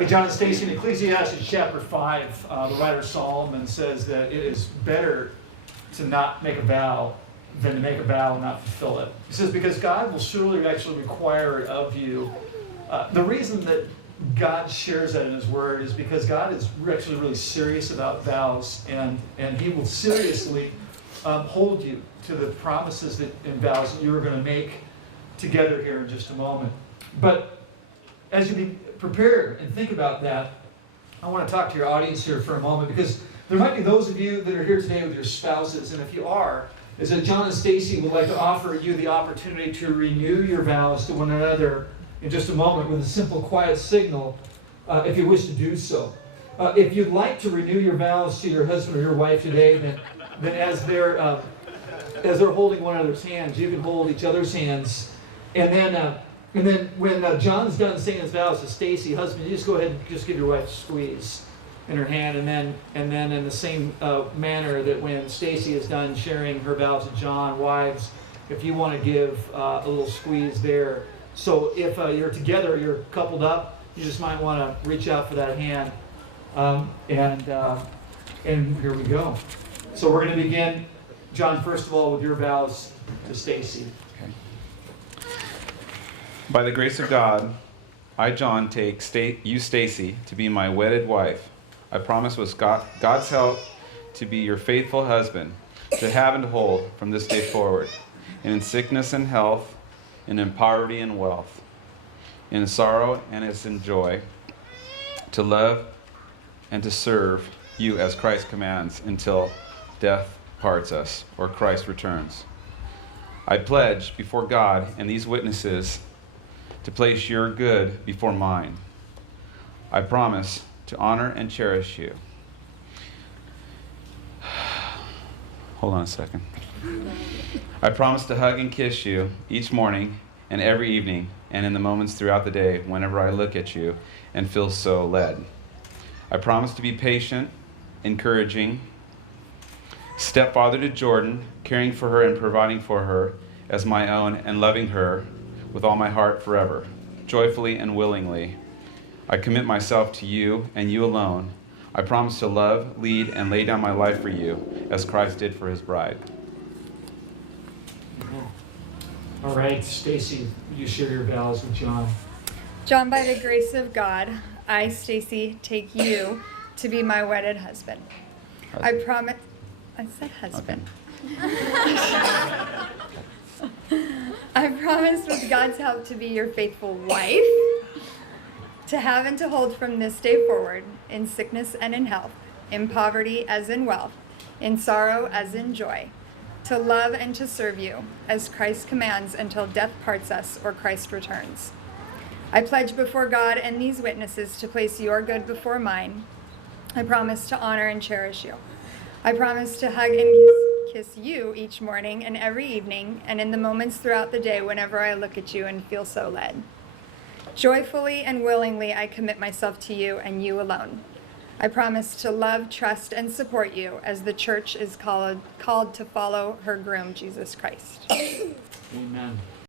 Hey, John and Stacy, in Ecclesiastes chapter 5, the writer Solomon says that it is better to not make a vow than to make a vow and not fulfill it. He says, because God will surely actually require it of you. The reason that God shares that in His Word is because God is actually really serious about vows, and He will seriously hold you to the promises and vows that you're going to make together here in just a moment. But as you prepare and think about that, I want to talk to your audience here for a moment, because there might be those of you that are here today with your spouses, and if you are, is that John and Stacy would like to offer you the opportunity to renew your vows to one another in just a moment with a simple, quiet signal, if you wish to do so. If you'd like to renew your vows to your husband or your wife today, then as they're holding one another's hands, you can hold each other's hands, and then when John's done saying his vows to Stacy, husband, you just go ahead and just give your wife a squeeze in her hand, and then in the same manner that when Stacy is done sharing her vows to John, wives, if you want to give a little squeeze there. So if you're together, you're coupled up, you just might want to reach out for that hand, and here we go. So we're going to begin, John, first of all, with your vows to Stacy. By the grace of God, I, John, take you, Stacy, to be my wedded wife. I promise with God's help to be your faithful husband, to have and to hold from this day forward, and in sickness and health, and in poverty and wealth, in sorrow and as in joy, to love and to serve you as Christ commands until death parts us or Christ returns. I pledge before God and these witnesses to place your good before mine. I promise to honor and cherish you. Hold on a second. I promise to hug and kiss you each morning and every evening and in the moments throughout the day whenever I look at you and feel so led. I promise to be patient, encouraging, stepfather to Jordan, caring for her and providing for her as my own and loving her with all my heart forever, joyfully and willingly. I commit myself to you and you alone. I promise to love, lead, and lay down my life for you as Christ did for His bride. All right, Stacy, you share your vows with John. John, by the grace of God, I, Stacy, take you to be my wedded husband. I promise. I said husband. Okay. I promise with God's help to be your faithful wife, to have and to hold from this day forward, in sickness and in health, in poverty as in wealth, in sorrow as in joy, to love and to serve you, as Christ commands until death parts us or Christ returns. I pledge before God and these witnesses to place your good before mine. I promise to honor and cherish you. I promise to hug and kiss you each morning and every evening, and in the moments throughout the day whenever I look at you and feel so led. Joyfully and willingly I commit myself to you and you alone. I promise to love, trust, and support you as the church is called to follow her groom, Jesus Christ. Amen.